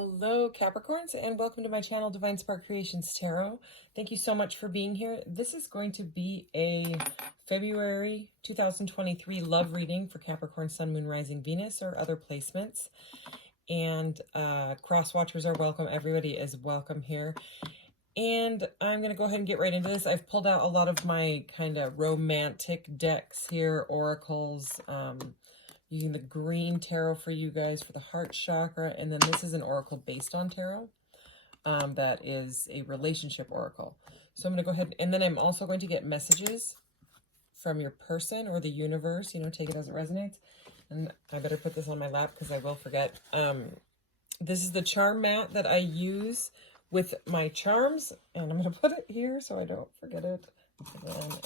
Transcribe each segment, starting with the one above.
Hello Capricorns, and welcome to my channel Divine Spark Creations Tarot. Thank you so much for being here. This is going to be a February 2023 love reading for Capricorn, Sun, Moon, Rising, Venus, or other placements. And cross watchers are welcome. Everybody is welcome here. And I'm going to go ahead and get right into this. I've pulled out a lot of my kind of romantic decks here, oracles, using the green tarot for you guys for the heart chakra. And then this is an oracle based on tarot. That is a relationship oracle. So I'm going to go ahead. And then I'm also going to get messages from your person or the universe. You know, take it as it resonates. And I better put this on my lap because I will forget. This is the charm mat that I use with my charms. And I'm going to put it here so I don't forget it.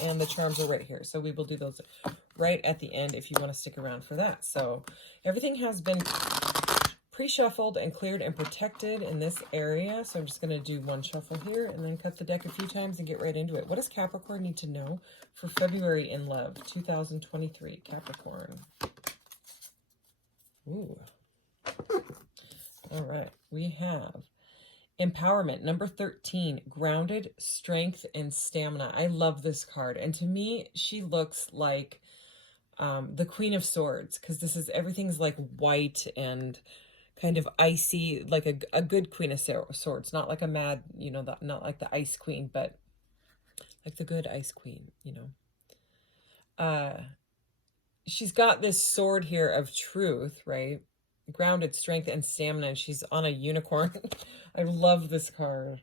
And the charms are right here. So we will do those right at the end if you want to stick around for that. So everything has been pre-shuffled and cleared and protected in this area. So I'm just going to do one shuffle here and then cut the deck a few times and get right into it. What does Capricorn need to know for February in love 2023? Capricorn. Ooh. All right. We have empowerment, number 13, grounded, strength, and stamina. I love this card. And to me, she looks like the Queen of Swords, because this is, everything's like white and kind of icy, like a good Queen of Swords, not like a mad, you know, not like the Ice Queen, but like the good Ice Queen, you know. She's got this sword here of truth, right? Grounded, strength, and stamina, and she's on a unicorn. I love this card.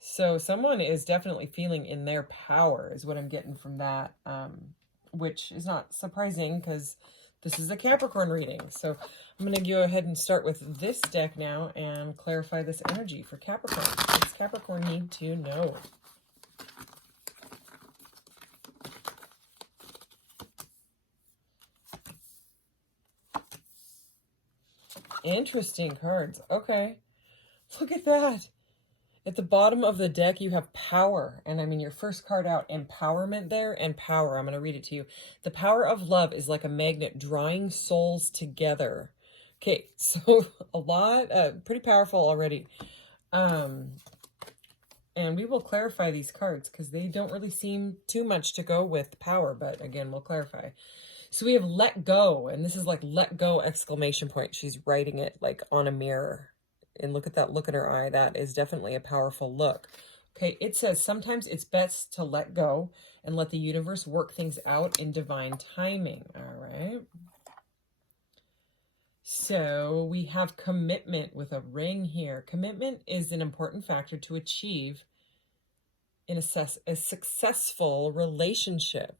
So someone is definitely feeling in their power is what I'm getting from that, which is not surprising because this is a Capricorn reading. So I'm going to go ahead and start with this deck now and clarify this energy for Capricorn. What does Capricorn need to know? Interesting cards. Okay. Look at that. At the bottom of the deck, you have power. And I mean, your first card out, empowerment there, and power. I'm going to read it to you. The power of love is like a magnet drawing souls together. Okay, so a lot, pretty powerful already. And we will clarify these cards because they don't really seem too much to go with power. But again, we'll clarify. So we have let go, and this is like let go exclamation point. She's writing it like on a mirror. And look at that look in her eye. That is definitely a powerful look. Okay, it says sometimes it's best to let go and let the universe work things out in divine timing. All right. So we have commitment with a ring here. Commitment is an important factor to achieve in a successful relationship.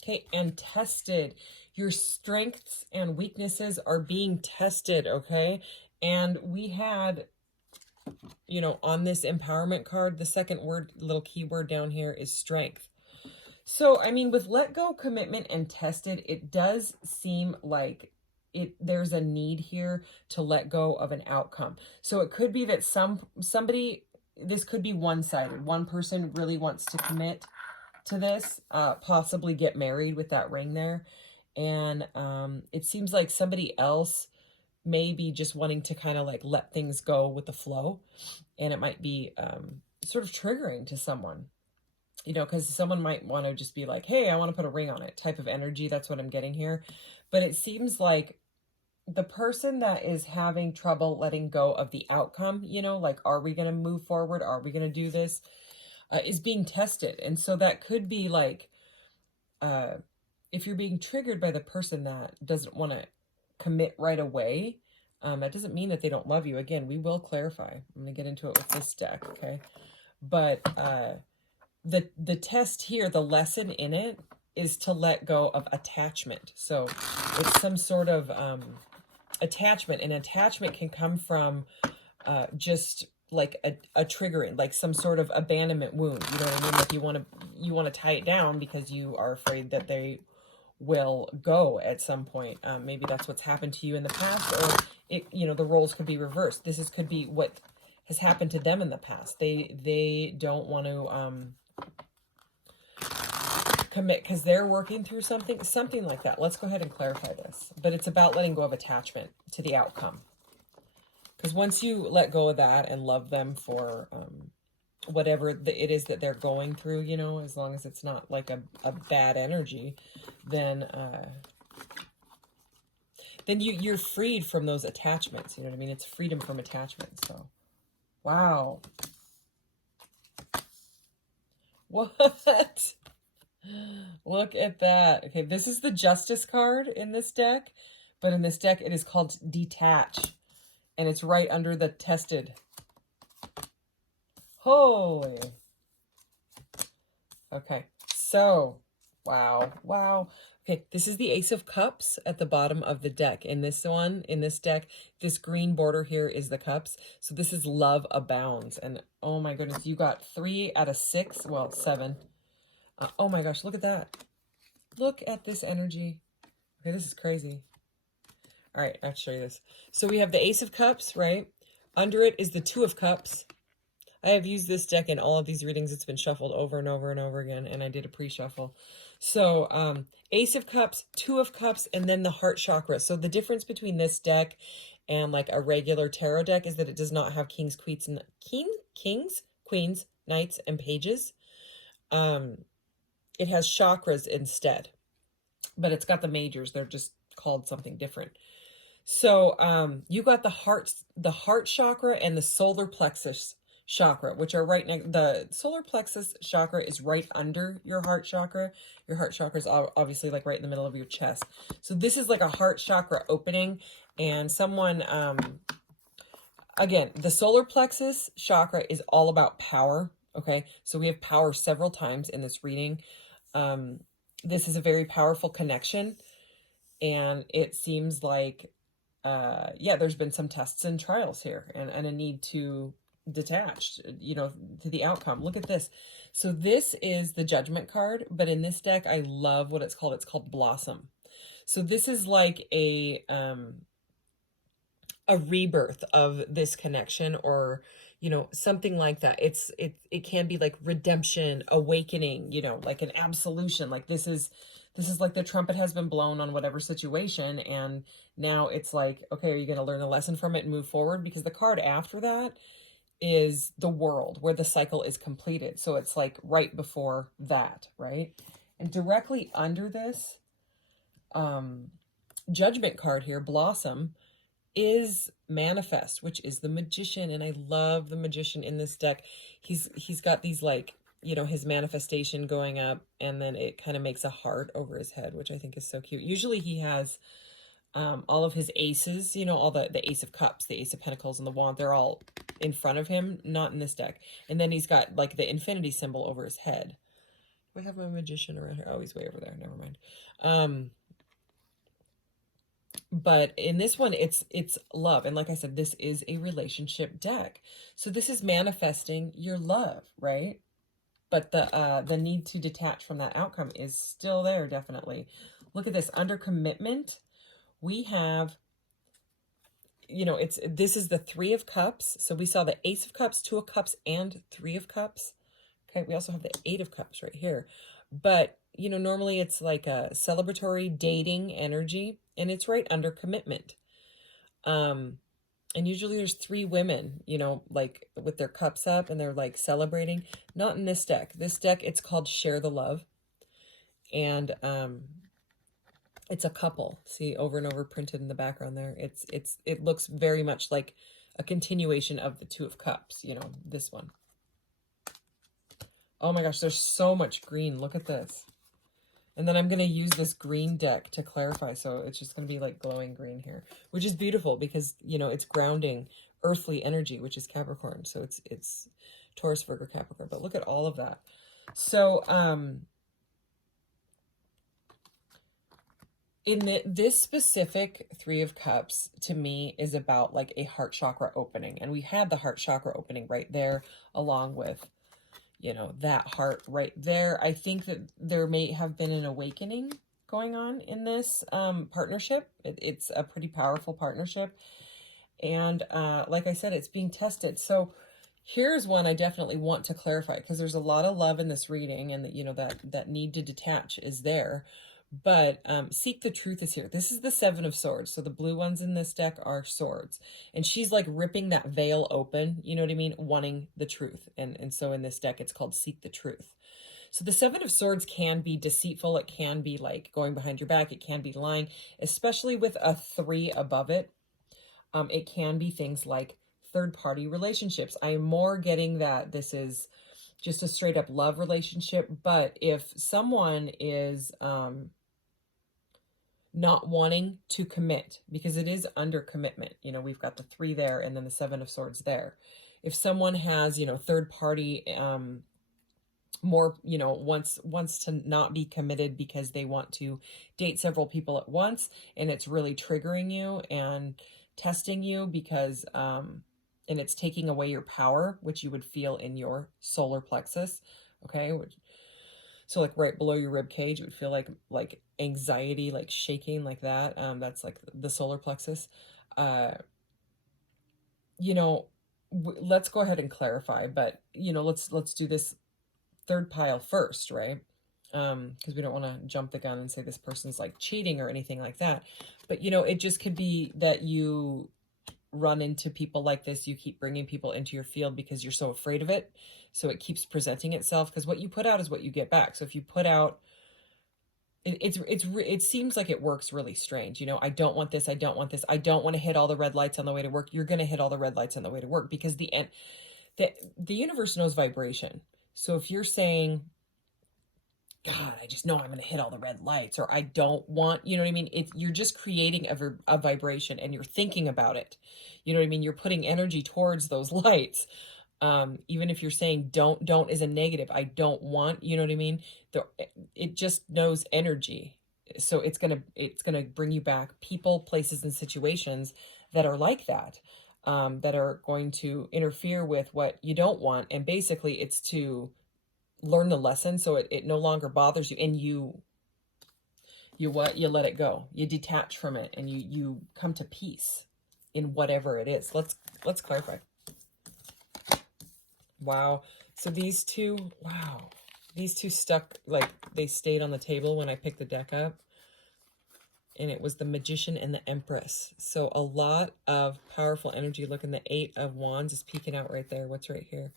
Okay, and tested. Your strengths and weaknesses are being tested, okay? And we had, you know, on this empowerment card, the second word, little keyword down here is strength. So, I mean, with let go, commitment, and tested, it does seem like there's a need here to let go of an outcome. So it could be that somebody, this could be one-sided. One person really wants to commit to this, possibly get married with that ring there. And it seems like somebody else may be just wanting to kind of like let things go with the flow. And it might be sort of triggering to someone, you know, because someone might want to just be like, hey, I want to put a ring on it type of energy. That's what I'm getting here. But it seems like the person that is having trouble letting go of the outcome, you know, like, are we going to move forward? Are we going to do this? Is being tested. And so that could be like, if you're being triggered by the person that doesn't want to commit right away, that doesn't mean that they don't love you. Again, we will clarify. I'm going to get into it with this deck, okay? But the test here, the lesson in it, is to let go of attachment. So it's some sort of attachment. And attachment can come from just like a triggering, like some sort of abandonment wound. You know what I mean? Like you want to tie it down because you are afraid that they will go at some point. Maybe that's what's happened to you in the past, or it, you know, the roles could be reversed. Could be what has happened to them in the past. They don't want to commit because they're working through something like that. Let's go ahead and clarify this. But it's about letting go of attachment to the outcome. Because once you let go of that and love them for whatever it is that they're going through, you know, as long as it's not like a bad energy, then you're freed from those attachments. You know what I mean? It's freedom from attachment. So, wow. What? Look at that. Okay, this is the Justice card in this deck, but in this deck it is called Detach, and it's right under the Tested. Holy. Okay, so, wow, wow. Okay, this is the Ace of Cups at the bottom of the deck. In this deck, this green border here is the cups. So this is love abounds. And oh my goodness, you got 3 out of 6, well, 7. Oh my gosh, look at that. Look at this energy. Okay, this is crazy. All right, I have to show you this. So we have the Ace of Cups, right? Under it is the Two of Cups. I have used this deck in all of these readings. It's been shuffled over and over and over again, and I did a pre-shuffle. So, Ace of Cups, Two of Cups, and then the Heart Chakra. So the difference between this deck and like a regular tarot deck is that it does not have kings, queens, knights, and pages. It has chakras instead, but it's got the majors. They're just called something different. So, you got the heart chakra and the solar plexus chakra, which are right next. The solar plexus chakra is right under your heart chakra. Your heart chakra is obviously like right in the middle of your chest. So this is like a heart chakra opening, and someone, again, the solar plexus chakra is all about power. Okay, so we have power several times in this reading. This is a very powerful connection, and it seems like, yeah, there's been some tests and trials here, and a need to detach, you know, to the outcome. Look at this. So this is the Judgment card, but in this deck, I love what it's called. It's called Blossom. So this is like a rebirth of this connection, or, you know, something like that. It can be like redemption, awakening, you know, like an absolution. Like this is like the trumpet has been blown on whatever situation, and now it's like, okay, are you going to learn a lesson from it and move forward? Because the card after that is the World, where the cycle is completed. So it's like right before that, right? And directly under this Judgment card here, Blossom, is Manifest, which is the Magician. And I love the Magician in this deck. He's got these, like, you know, his manifestation going up, and then it kind of makes a heart over his head, which I think is so cute. Usually he has all of his aces, you know, all the Ace of Cups, the Ace of Pentacles, and the Wand, they're all in front of him, not in this deck. And then he's got like the infinity symbol over his head. Do I have my Magician around here? Oh, he's way over there. Never mind. But in this one, it's love. And like I said, this is a relationship deck. So this is manifesting your love, right? But the need to detach from that outcome is still there, definitely. Look at this. Under commitment, we have, you know, this is the Three of Cups. So we saw the Ace of Cups, Two of Cups, and Three of Cups. Okay, we also have the Eight of Cups right here. But, you know, normally it's like a celebratory dating energy, and it's right under commitment. And usually there's 3 women, you know, like with their cups up, and they're like celebrating. Not in this deck. This deck, it's called Share the Love. And it's a couple. See, over and over printed in the background there. It looks very much like a continuation of the Two of Cups, you know, this one. Oh my gosh, there's so much green. Look at this. And then I'm going to use this green deck to clarify. So it's just going to be like glowing green here, which is beautiful because, you know, it's grounding earthly energy, which is Capricorn. So it's Taurus, Virgo, Capricorn. But look at all of that. So, in this specific Three of Cups, to me, is about like a heart chakra opening. And we had the heart chakra opening right there, along with, you know, that heart right there. I think that there may have been an awakening going on in this partnership. It's a pretty powerful partnership. And like I said, it's being tested. So Here's one I definitely want to clarify, because there's a lot of love in this reading, and that, you know, that need to detach is there. But seek the truth is here. This is the Seven of Swords. So the blue ones in this deck are swords. And she's like ripping that veil open, you know what I mean? Wanting the truth. And so in this deck, it's called Seek the Truth. So the Seven of Swords can be deceitful. It can be like going behind your back. It can be lying, especially with a 3 above it. It can be things like third-party relationships. I am more getting that this is just a straight-up love relationship. But if someone is not wanting to commit, because it is under commitment, you know, we've got the 3 there and then the 7 of Swords there. If someone has, you know, third party, more, you know, wants to not be committed because they want to date several people at once, and it's really triggering you and testing you because and it's taking away your power, which you would feel in your solar plexus, okay? So like right below your rib cage, it would feel like anxiety, like shaking, like that. That's like the solar plexus. You know, let's go ahead and clarify, but you know, let's do this third pile first, right? Because we don't want to jump the gun and say this person's like cheating or anything like that. But you know, it just could be that you run into people like this. You keep bringing people into your field because you're so afraid of it. So it keeps presenting itself, because what you put out is what you get back. So if you put out, it seems like it works really strange. You know, I don't want this. I don't want this. I don't want to hit all the red lights on the way to work. You're going to hit all the red lights on the way to work, because the universe knows vibration. So if you're saying, God, I just know I'm going to hit all the red lights, or I don't want, you know what I mean? You're just creating a vibration, and you're thinking about it. You know what I mean? You're putting energy towards those lights. Even if you're saying don't is a negative, I don't want, you know what I mean? It just knows energy. So it's going to bring you back people, places, and situations that are like that, that are going to interfere with what you don't want. And basically it's to learn the lesson, so it no longer bothers you, and you let it go. You detach from it, and you come to peace in whatever it is. Let's clarify. Wow. So these two, wow, these two stuck, like they stayed on the table when I picked the deck up, and it was the Magician and the Empress. So a lot of powerful energy. Look, in the 8 of Wands is peeking out right there. What's right here?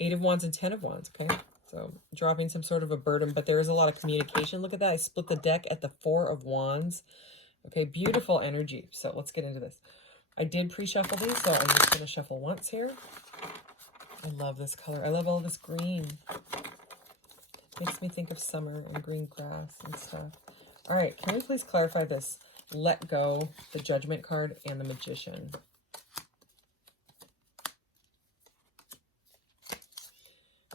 8 of Wands and 10 of Wands. Okay. So dropping some sort of a burden, but there is a lot of communication. Look at that. I split the deck at the 4 of Wands. Okay. Beautiful energy. So let's get into this. I did pre-shuffle these, so I'm just going to shuffle once here. I love this color. I love all this green. Makes me think of summer and green grass and stuff. All right. Can we please clarify this? Let go, the Judgment card, and the Magician.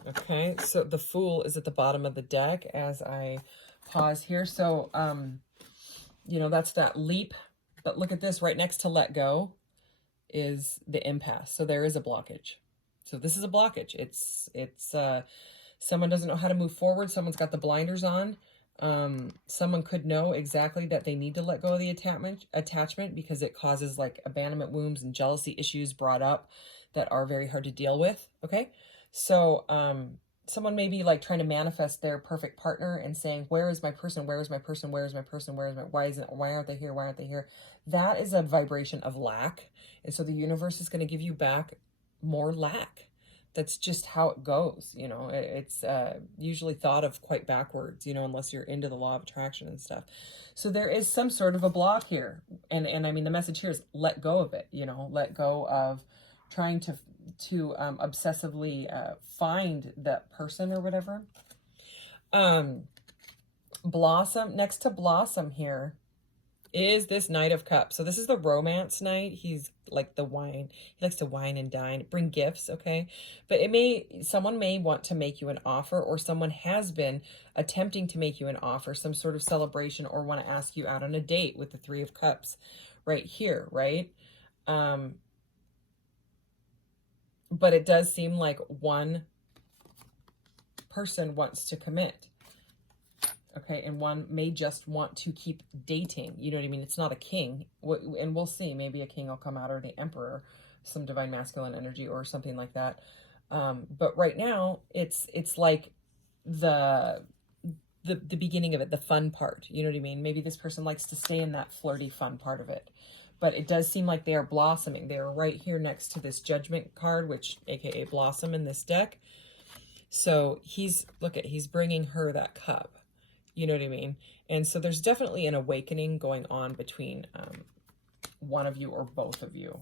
Okay, so the Fool is at the bottom of the deck as I pause here. So, you know, that's that leap. But look at this, right next to let go is the impasse. So there is a blockage. So this is a blockage. It's someone doesn't know how to move forward. Someone's got the blinders on. Someone could know exactly that they need to let go of the attachment because it causes like abandonment wounds and jealousy issues brought up that are very hard to deal with. Okay. So, someone may be like trying to manifest their perfect partner and saying, where is my person? Where is my person? Where is my person? Why aren't they here? Why aren't they here? That is a vibration of lack. And so the universe is going to give you back more lack. That's just how it goes. You know, it's usually thought of quite backwards, you know, unless you're into the law of attraction and stuff. So there is some sort of a block here. And I mean, the message here is let go of it, you know, let go of trying to obsessively find that person or whatever. Blossom, next to Blossom here is this Knight of Cups. So this is the romance knight. He's like the wine. He likes to wine and dine, bring gifts, okay? But someone may want to make you an offer, or someone has been attempting to make you an offer, some sort of celebration, or want to ask you out on a date with the 3 of Cups right here, right? But it does seem like one person wants to commit. Okay, and one may just want to keep dating. You know what I mean? It's not a king. And we'll see. Maybe a king will come out, or the emperor, some divine masculine energy or something like that. But right now, it's like the beginning of it, the fun part. You know what I mean? Maybe this person likes to stay in that flirty fun part of it. But it does seem like they are blossoming. They are right here next to this Judgment card, which aka Blossom in this deck. So he's bringing her that cup. You know what I mean? And so there's definitely an awakening going on between one of you or both of you.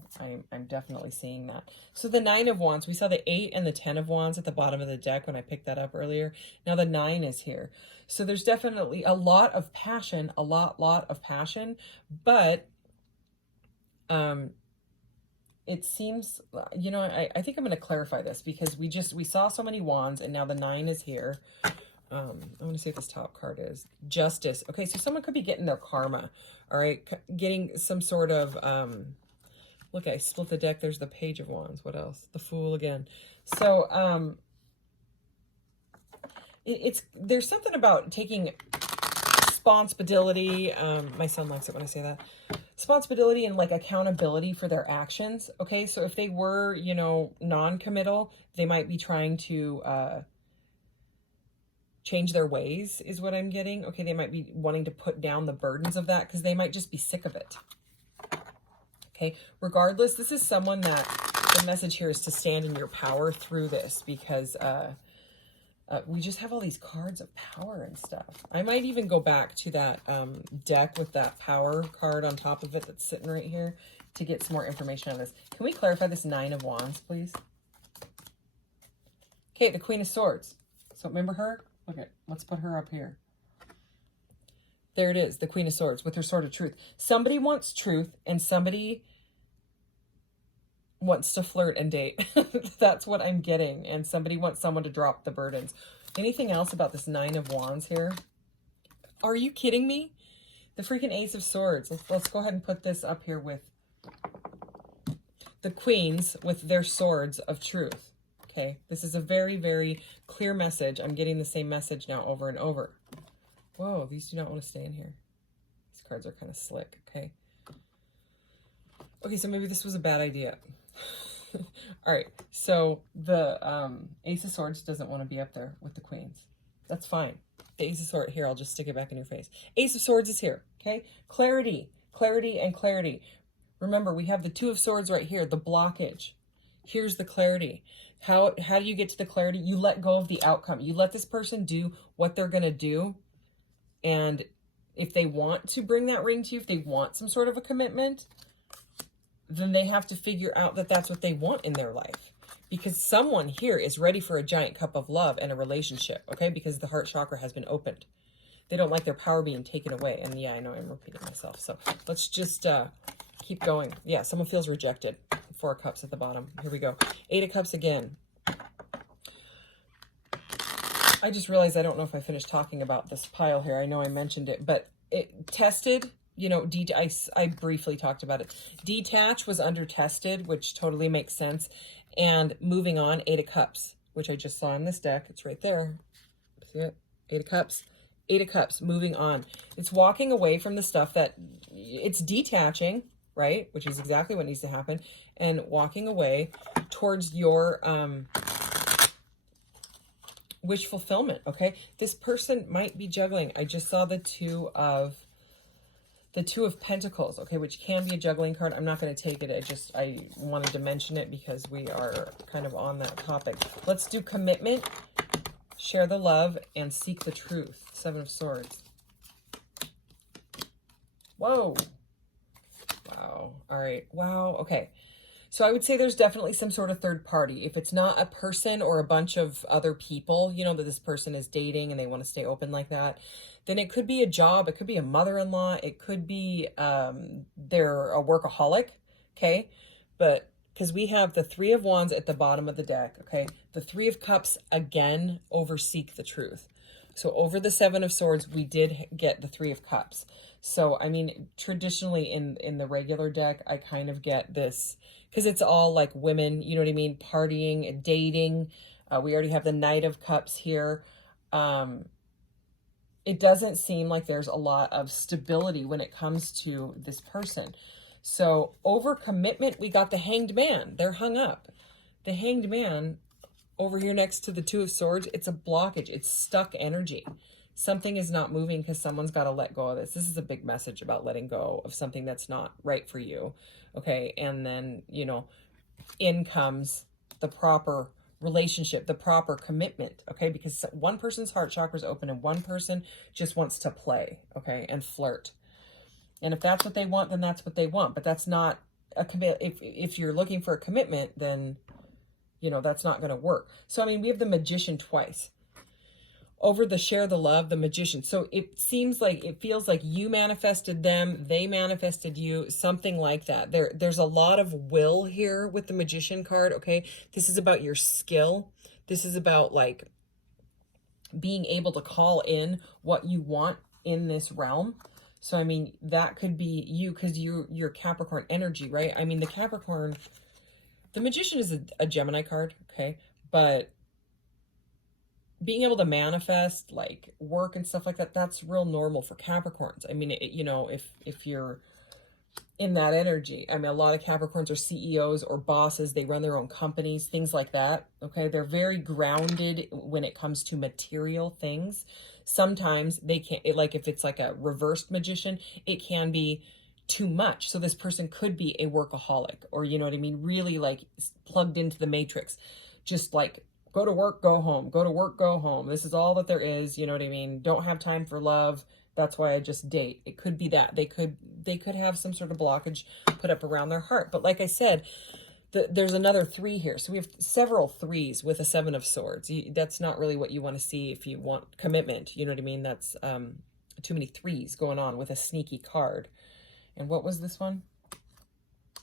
I'm definitely seeing that. So the 9 of Wands, we saw the 8 and the 10 of Wands at the bottom of the deck when I picked that up earlier. Now the 9 is here. So there's definitely a lot of passion, a lot of passion, but it seems, you know, I think I'm going to clarify this because we saw so many wands and now the 9 is here. I want to see what this top card is. Justice. Okay, so someone could be getting their karma. All right, getting some sort of, look, I split the deck. There's the Page of Wands. What else? The Fool again. So, there's something about taking responsibility. My son likes it when I say that. Responsibility and like accountability for their actions. Okay, so if they were, you know, non-committal, they might be trying to change their ways is what I'm getting. Okay, they might be wanting to put down the burdens of that because they might just be sick of it. Okay, regardless, this is someone that the message here is to stand in your power through this because we just have all these cards of power and stuff. I might even go back to that deck with that power card on top of it that's sitting right here to get some more information on this. Can we clarify this 9 of Wands, please? Okay, the Queen of Swords. So remember her? Okay, let's put her up here. There it is, the Queen of Swords with her Sword of Truth. Somebody wants truth and somebody wants to flirt and date. That's what I'm getting. And somebody wants someone to drop the burdens. Anything else about this 9 of Wands here? Are you kidding me? The freaking Ace of Swords. Let's go ahead and put this up here with the Queens with their swords of truth. Okay, this is a very, very clear message. I'm getting the same message now over and over. Whoa, these do not want to stay in here. These cards are kind of slick, okay? Okay, so maybe this was a bad idea. All right, so the Ace of Swords doesn't want to be up there with the Queens. That's fine. The Ace of Swords, here, I'll just stick it back in your face. Ace of Swords is here, okay? Clarity, clarity, and clarity. Remember, we have the 2 of Swords right here, the blockage. Here's the clarity. How do you get to the clarity? You let go of the outcome. You let this person do what they're going to do. And if they want to bring that ring to you, if they want some sort of a commitment, then they have to figure out that that's what they want in their life. Because someone here is ready for a giant cup of love and a relationship, okay? Because the heart chakra has been opened. They don't like their power being taken away. And yeah, I know I'm repeating myself. So let's just keep going. Yeah, someone feels rejected. 4 of Cups at the bottom. Here we go. 8 of Cups again. I just realized I don't know if I finished talking about this pile here. I know I mentioned it, but it tested, you know, I briefly talked about it. Detach was under tested, which totally makes sense. And moving on, 8 of Cups, which I just saw in this deck. It's right there. See it? 8 of Cups. 8 of Cups, moving on. It's walking away from the stuff that it's detaching, right? Which is exactly what needs to happen. And walking away towards your wish fulfillment, okay? This person might be juggling. I just saw the 2 of Pentacles, okay, which can be a juggling card. I'm not going to take it. I wanted to mention it because we are kind of on that topic. Let's do commitment, share the love, and seek the truth. 7 of Swords. Whoa. Wow. All right. Wow. Okay. So I would say there's definitely some sort of third party. If it's not a person or a bunch of other people, you know, that this person is dating and they want to stay open like that, then it could be a job. It could be a mother-in-law. It could be they're a workaholic. Okay. But because we have the 3 of Wands at the bottom of the deck. Okay. The 3 of Cups again over seek the truth. So over the 7 of Swords, we did get the 3 of Cups. So, I mean, traditionally in the regular deck, I kind of get this, because it's all like women, you know what I mean? Partying, dating. We already have the Knight of Cups here. It doesn't seem like there's a lot of stability when it comes to this person. So over commitment, we got the Hanged Man. They're hung up. The Hanged Man, over here next to the Two of Swords, it's a blockage. It's stuck energy. Something is not moving because someone's got to let go of this. This is a big message about letting go of something that's not right for you. Okay. And then, you know, in comes the proper relationship, the proper commitment. Okay. Because one person's heart chakra is open and one person just wants to play. Okay. And flirt. And if that's what they want, then that's what they want. But that's not a commit. If you're looking for a commitment, then, you know, that's not going to work. So, I mean, we have the Magician twice. Over the share the love, the Magician. So it seems like, it feels like you manifested them, they manifested you, something like that. There's a lot of will here with the Magician card, okay? This is about your skill. This is about like being able to call in what you want in this realm. So, I mean, that could be you because you're Capricorn energy, right? I mean, the Capricorn, the Magician is a Gemini card, okay? But being able to manifest like work and stuff like that, that's real normal for Capricorns. I mean, you know, if you're in that energy, I mean, a lot of Capricorns are CEOs or bosses. They run their own companies, things like that. Okay. They're very grounded when it comes to material things. Sometimes they can't, like if it's like a reversed Magician, it can be too much. So this person could be a workaholic, or, you know what I mean? Really like plugged into the matrix, just like, go to work, go home, go to work, go home. This is all that there is. You know what I mean? Don't have time for love. That's why I just date. It could be that they could have some sort of blockage put up around their heart. But like I said, there's another 3 here. So we have several 3s with a 7 of Swords. That's not really what you want to see if you want commitment. You know what I mean? That's too many 3s going on with a sneaky card. And what was this one?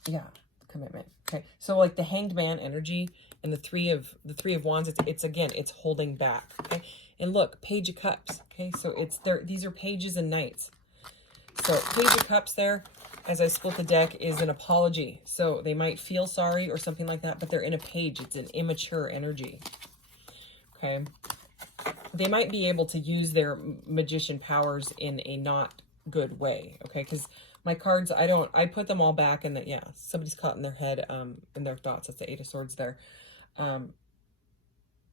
Yeah, commitment. Okay. So like the Hanged Man energy and the three of Wands, it's again, it's holding back. Okay. And look, Page of Cups. Okay. So it's there. These are pages and knights. So Page of Cups there, as I split the deck, is an apology. So they might feel sorry or something like that, but they're in a page. It's an immature energy. Okay. They might be able to use their Magician powers in a not good way. Okay. Because my cards, I put them all back and yeah, somebody's caught in their head, in their thoughts. That's the 8 of Swords there.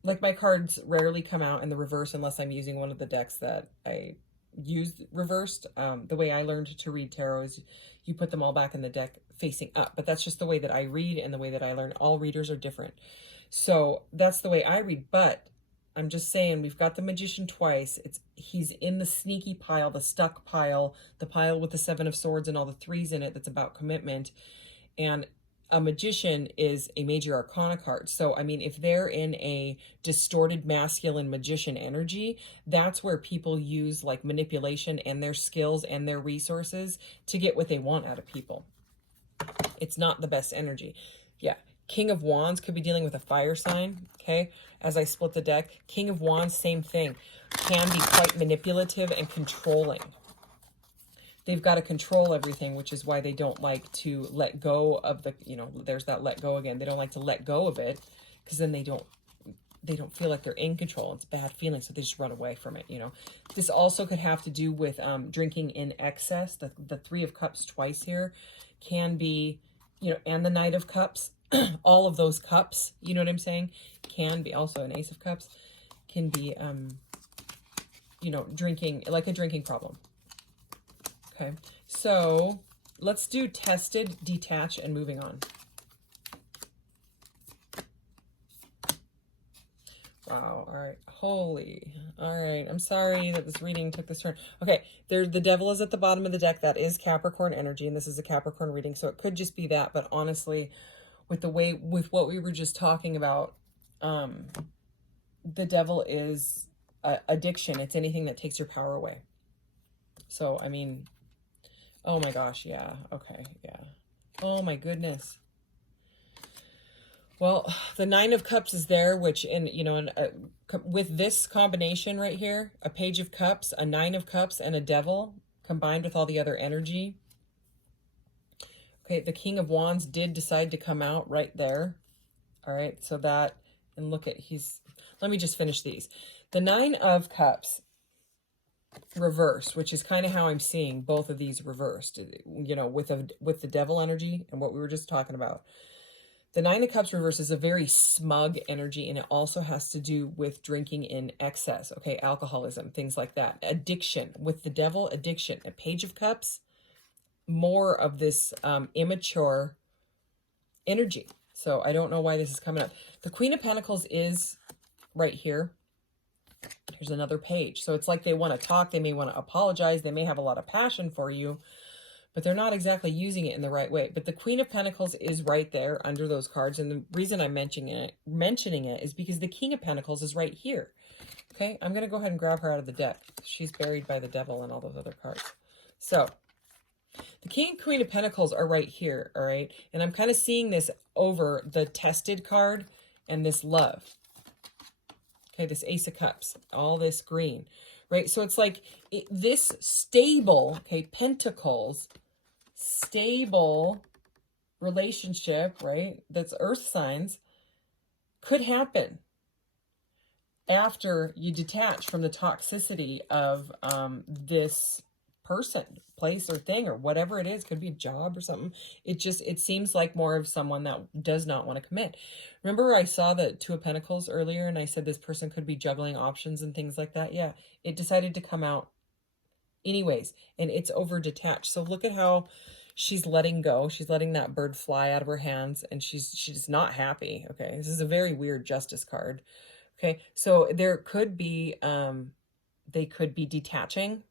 Like my cards rarely come out in the reverse unless I'm using one of the decks that I used reversed. The way I learned to read tarot is you put them all back in the deck facing up, but that's just the way that I read and the way that I learn. All readers are different. So that's the way I read, but I'm just saying we've got the Magician twice. He's in the sneaky pile, the stuck pile, the pile with the 7 of Swords and all the 3s in it that's about commitment. And a Magician is a major arcana card. So, I mean, if they're in a distorted masculine Magician energy, that's where people use like manipulation and their skills and their resources to get what they want out of people. It's not the best energy. Yeah. King of Wands could be dealing with a fire sign. Okay. As I split the deck, King of Wands, same thing, can be quite manipulative and controlling. They've got to control everything, which is why they don't like to let go of the, you know, there's that let go again. They don't like to let go of it because then they don't feel like they're in control. It's a bad feeling, so they just run away from it, you know. This also could have to do with drinking in excess. The 3 of Cups twice here can be, you know, and the Knight of Cups, all of those cups, you know what I'm saying, can be also an Ace of Cups, can be, you know, drinking, like a drinking problem. Okay, so let's do tested, detach, and moving on. Wow, all right, holy, all right, I'm sorry that this reading took this turn. Okay, the devil is at the bottom of the deck. That is Capricorn energy, and this is a Capricorn reading, so it could just be that, but honestly, with what we were just talking about, the devil is addiction. It's anything that takes your power away. So, I mean, oh my gosh, yeah, okay, yeah. Oh my goodness. Well, the 9 of Cups is there, which, and you know, with this combination right here, a Page of Cups, a 9 of Cups, and a Devil, combined with all the other energy. Okay, the King of Wands did decide to come out right there. All right, so that, and look at, let me just finish these. The 9 of Cups reversed, which is kind of how I'm seeing both of these reversed, you know, with the devil energy and what we were just talking about. The Nine of Cups reverse is a very smug energy, and it also has to do with drinking in excess, okay? Alcoholism, things like that. Addiction. With the Devil, addiction. A Page of Cups, more of this immature energy. So I don't know why this is coming up. The Queen of Pentacles is right here. Here's another page. So it's like they want to talk. They may want to apologize. They may have a lot of passion for you, but they're not exactly using it in the right way. But the Queen of Pentacles is right there under those cards. And the reason I'm mentioning it is because the King of Pentacles is right here. Okay, I'm going to go ahead and grab her out of the deck. She's buried by the Devil and all those other cards. So the King and Queen of Pentacles are right here, all right? And I'm kind of seeing this over the Tested card and this Love. Okay, this Ace of Cups, all this green, right? So it's like this stable, okay, Pentacles, stable relationship, right? That's earth signs, could happen after you detach from the toxicity of this person, place, or thing, or whatever it is. Could be a job or something. It seems like more of someone that does not want to commit. Remember I saw the Two of Pentacles earlier, and I said this person could be juggling options and things like that. Yeah, it decided to come out anyways, and it's over detached. So look at how she's letting go. She's letting that bird fly out of her hands, and she's not happy. Okay, this is a very weird Justice card. Okay, so there could be they could be detaching,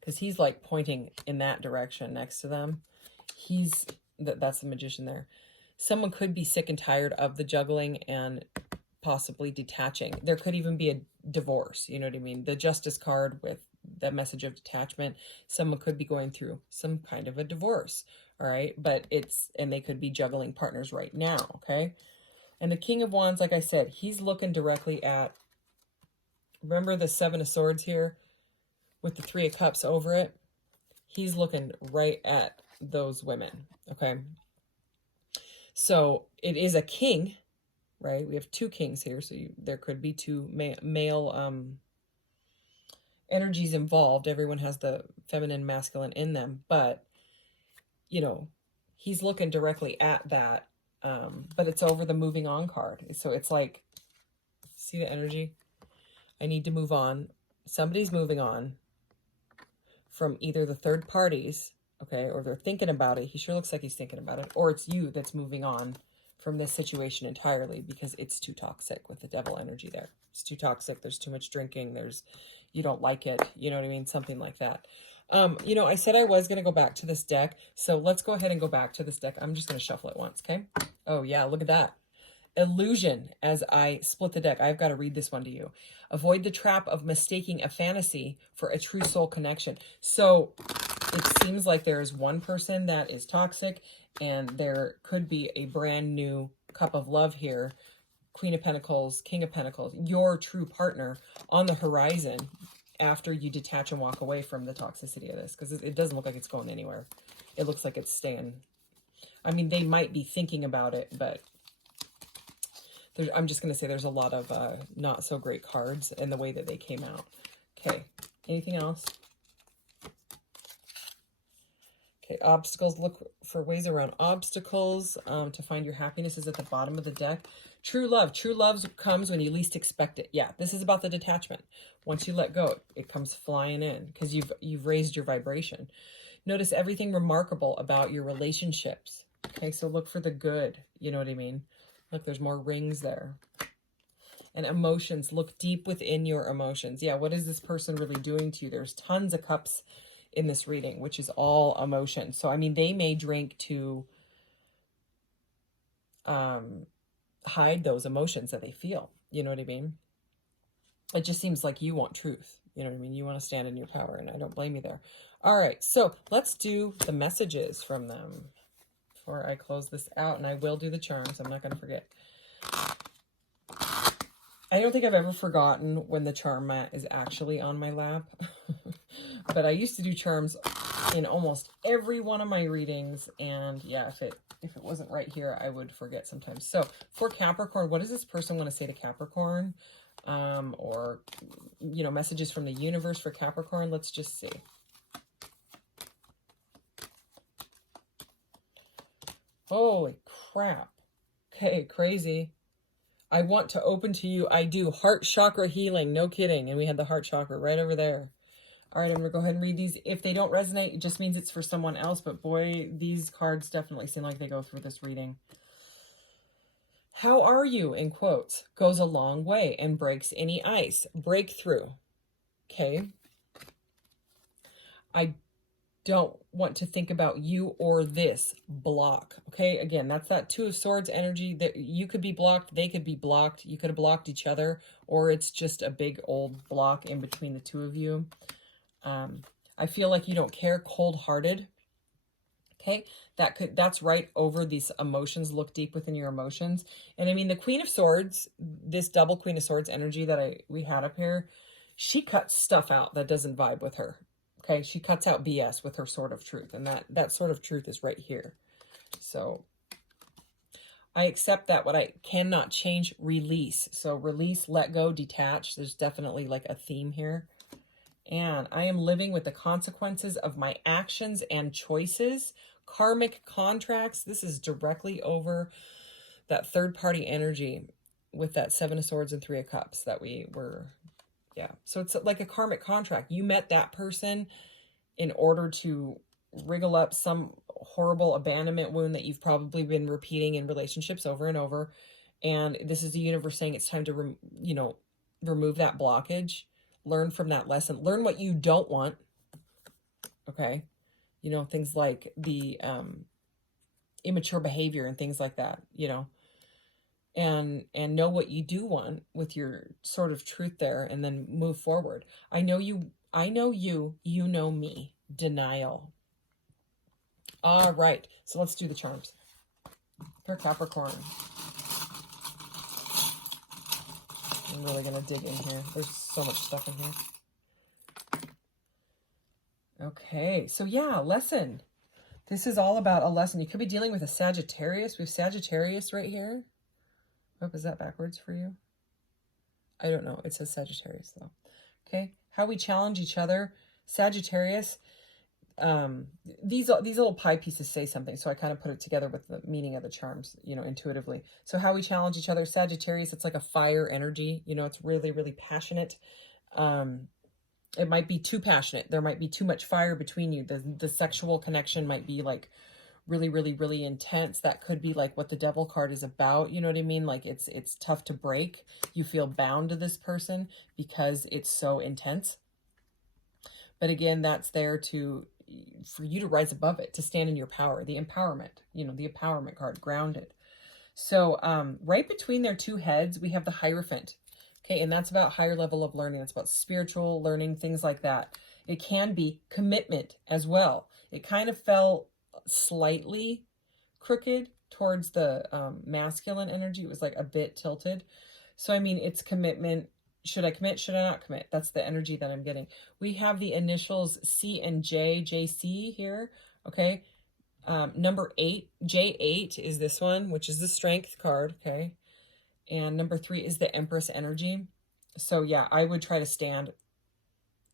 because he's like pointing in that direction next to them. That's the Magician there. Someone could be sick and tired of the juggling and possibly detaching. There could even be a divorce, you know what I mean? The Justice card with the message of detachment, someone could be going through some kind of a divorce, all right? But and they could be juggling partners right now, okay? And the King of Wands, like I said, he's looking directly at, remember the Seven of Swords here with the Three of Cups over it? He's looking right at those women, okay? So it is a king, right? We have two kings here, so there could be two male energies involved. Everyone has the feminine, masculine in them, but, you know, he's looking directly at that, but it's over the moving on card. So it's like, see the energy? I need to move on. Somebody's moving on from either the third parties, okay, or they're thinking about it. He sure looks like he's thinking about it. Or it's you that's moving on from this situation entirely because it's too toxic with the Devil energy there. It's too toxic. There's too much drinking. You don't like it. You know what I mean? Something like that. You know, I said I was going to go back to this deck. So let's go ahead and go back to this deck. I'm just going to shuffle it once, okay? Oh, yeah, look at that. Illusion as I split the deck. I've got to read this one to you. Avoid the trap of mistaking a fantasy for a true soul connection. So it seems like there is one person that is toxic, and there could be a brand new cup of love here. Queen of Pentacles, King of Pentacles, your true partner on the horizon after you detach and walk away from the toxicity of this, because it doesn't look like it's going anywhere. It looks like it's staying. I mean, they might be thinking about it, but I'm just going to say there's a lot of not so great cards in the way that they came out. Okay, anything else? Okay, obstacles. Look for ways around obstacles to find your happiness is at the bottom of the deck. True love. True love comes when you least expect it. Yeah, this is about the detachment. Once you let go, it comes flying in because you've raised your vibration. Notice everything remarkable about your relationships. Okay, so look for the good. You know what I mean? Look, there's more rings there. And emotions. Look deep within your emotions. Yeah, what is this person really doing to you? There's tons of cups in this reading, which is all emotion. So, I mean, they may drink to hide those emotions that they feel. You know what I mean? It just seems like you want truth. You know what I mean? You want to stand in your power, and I don't blame you there. All right, so let's do the messages from them before I close this out, and I will do the charms. I'm not going to forget. I don't think I've ever forgotten when the charm mat is actually on my lap, but I used to do charms in almost every one of my readings, and yeah, if it wasn't right here, I would forget sometimes. So for Capricorn, what does this person want to say to Capricorn? Or, you know, messages from the universe for Capricorn. Let's just see. Holy crap. Okay, crazy. I want to open to you. I do. Heart chakra healing. No kidding. And we had the heart chakra right over there. All right, I'm going to go ahead and read these. If they don't resonate, it just means it's for someone else. But boy, these cards definitely seem like they go through this reading. How are you, in quotes, goes a long way and breaks any ice. Breakthrough. Okay. I don't want to think about you or this. Block. Okay, again, that's that Two of Swords energy, that you could be blocked, they could be blocked, you could have blocked each other, or it's just a big old block in between the two of you. I feel like you don't care. Cold-hearted. Okay, that's right over these emotions. Look deep within your emotions. And I mean, the Queen of Swords, this double Queen of Swords energy that we had up here, she cuts stuff out that doesn't vibe with her. Okay, she cuts out BS with her sword of truth, and that sword of truth is right here. So I accept that. What I cannot change, release. So release, let go, detach. There's definitely like a theme here. And I am living with the consequences of my actions and choices. Karmic contracts. This is directly over that third-party energy with that Seven of Swords and Three of Cups that we were, yeah. So it's like a karmic contract. You met that person in order to wriggle up some horrible abandonment wound that you've probably been repeating in relationships over and over. And this is the universe saying it's time to, remove that blockage. Learn from that lesson. Learn what you don't want. Okay. Things like the immature behavior and things like that, and know what you do want with your sort of truth there, and then move forward. I know you, you know me. Denial. All right. So let's do the charms for Capricorn. I'm really going to dig in here. There's so much stuff in here. Okay, so yeah, lesson. This is all about a lesson. You could be dealing with a Sagittarius. We have Sagittarius right here. Oh, is that backwards for you? I don't know. It says Sagittarius though. Okay, how we challenge each other. Sagittarius. These little pie pieces say something, so I kind of put it together with the meaning of the charms, intuitively. So how we challenge each other. Sagittarius, it's like a fire energy. It's really, really passionate. It might be too passionate. There might be too much fire between you. The sexual connection might be like really, really, really intense. That could be like what the Devil card is about. You know what I mean? Like it's tough to break. You feel bound to this person because it's so intense. But again, that's there for you to rise above it, to stand in your power, the empowerment, the empowerment card, grounded. So right between their two heads, we have the Hierophant. Okay, and that's about higher level of learning. It's about spiritual learning, things like that. It can be commitment as well. It kind of fell slightly crooked towards the masculine energy. It was like a bit tilted. So, I mean, it's commitment. Should I commit? Should I not commit? That's the energy that I'm getting. We have the initials C and J, JC here. Okay, number 8, J8 is this one, which is the Strength card. Okay. And number 3 is the Empress energy. So yeah, I would try to stand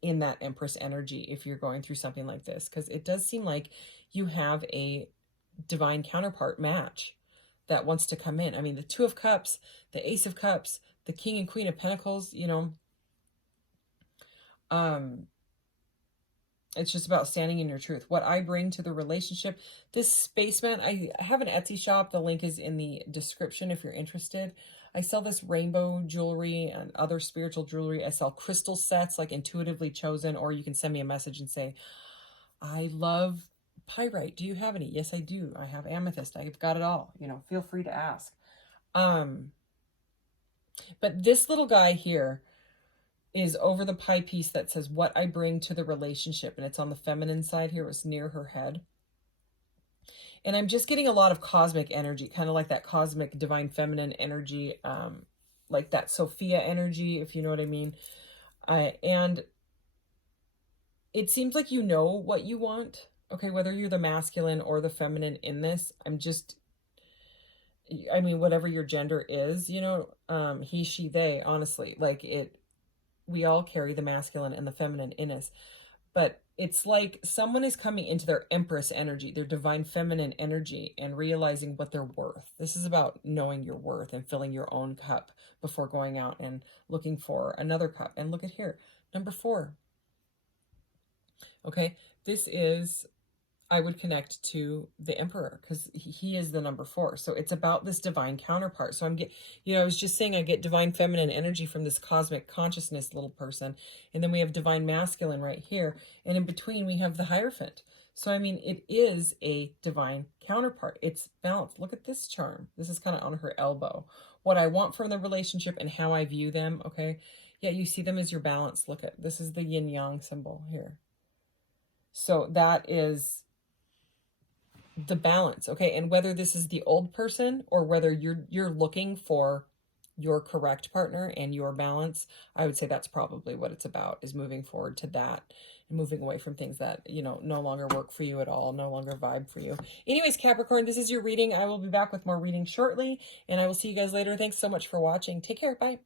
in that Empress energy if you're going through something like this, because it does seem like you have a divine counterpart match that wants to come in. I mean, the Two of Cups, the Ace of Cups, the King and Queen of Pentacles, it's just about standing in your truth. What I bring to the relationship, this spaceman, I have an Etsy shop. The link is in the description if you're interested. I sell this rainbow jewelry and other spiritual jewelry. I sell crystal sets, like intuitively chosen, or you can send me a message and say, I love pyrite. Do you have any? Yes, I do. I have amethyst. I've got it all. Feel free to ask. But this little guy here is over the pie piece that says what I bring to the relationship, and it's on the feminine side here. It's near her head. And I'm just getting a lot of cosmic energy, kind of like that cosmic divine feminine energy, like that Sophia energy, if you know what I mean. And it seems like you know what you want, okay, whether you're the masculine or the feminine in this. Whatever your gender is, he, she, they, honestly, like we all carry the masculine and the feminine in us. But it's like someone is coming into their Empress energy, their divine feminine energy, and realizing what they're worth. This is about knowing your worth and filling your own cup before going out and looking for another cup. And look at here, number 4. Okay, this is, I would connect to the Emperor because he is the number 4. So it's about this divine counterpart. So I'm I was just saying I get divine feminine energy from this cosmic consciousness little person. And then we have divine masculine right here. And in between we have the Hierophant. So, I mean, it is a divine counterpart. It's balanced. Look at this charm. This is kind of on her elbow. What I want from the relationship and how I view them, okay? Yeah, you see them as your balance. Look at, this is the yin yang symbol here. So that is the balance, okay? And whether this is the old person or whether you're looking for your correct partner and your balance, I would say that's probably what it's about, is moving forward to that and moving away from things that, no longer work for you at all, no longer vibe for you. Anyways, Capricorn, this is your reading. I will be back with more readings shortly, and I will see you guys later. Thanks so much for watching. Take care. Bye.